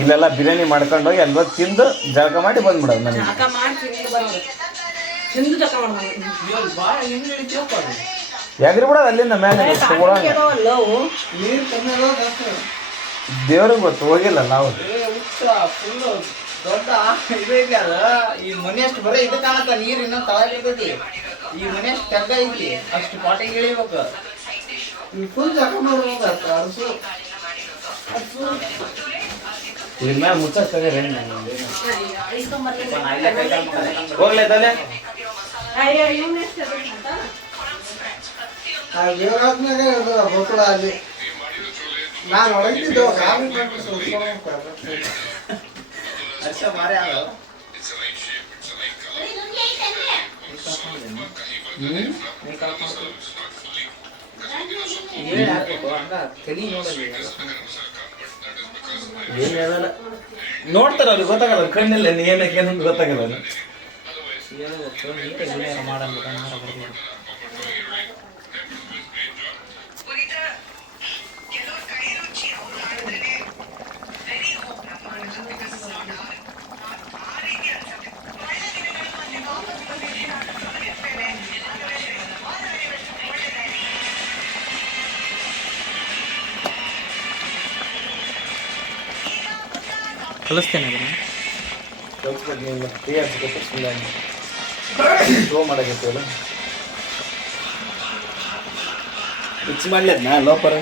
ಇಲ್ಲೆಲ್ಲ ಬಿರಿಯಾನಿ ಮಾಡ್ಕೊಂಡು ಹೋಗಿ ಎಲ್ಲ ತಿಂದು ಜಳಕ ಮಾಡಿ ಬಂದ್ಬಿಡೋದು ನನಗೆ. ಎಗ್ರಿ ಬಿಡೋದು ಅಲ್ಲಿಂದ ಮೇಲೆ ದೇವ್ರಿಗೆ ಗೊತ್ತು, ಹೋಗಿಲ್ಲ ನಾವು. ದೊಡ್ಡ ಇದೈತಿ ಅದ. ಈ ಮನೆ ಅಷ್ಟು ಬರೀ ಇದು ಕಾಣತ್ತ, ನೀರು ಇನ್ನೊಂದು ತಳಗಿರ್ತೈತಿ. ಈ ಮನೆ ಅಷ್ಟು ತೆಗ್ಗ ಐತಿ, ಅಷ್ಟು ಪಾಟಿಗೆ ಇಳಿಬೇಕು. ಫುಲ್ ಜಕ ಮಾಡ್ಬೇಕು. ಅರ್ಸು ಇದ್ರ ಮ್ಯಾಲ ಮುಚ್ಚಕ್ ಹೋಗ್ಲೇ ತಲೆ ಗೊತ್ತಡ ಅಲ್ಲಿ ನಾನು ಹೊರಗಿದ್ದು ಅರ್ಷ ಮಾರೇ ಆಗ ನೋಡ್ತಾರ ಅವ್ರಿಗೆ ಗೊತ್ತಾಗಲ್ಲ, ಕಣ್ಣಲ್ಲ ಏನಕ್ಕೆ ಏನಂತ ಗೊತ್ತಾಗಲ್ಲ. ಕಲಿಸ್ತೇನೆ ಶೋ ಮಾಡಕೈತಿವಲ್ಲ, ಮಿಕ್ಸ್ ಮಾಡ್ಲಿದ್ನಾ ಲೋಪರ್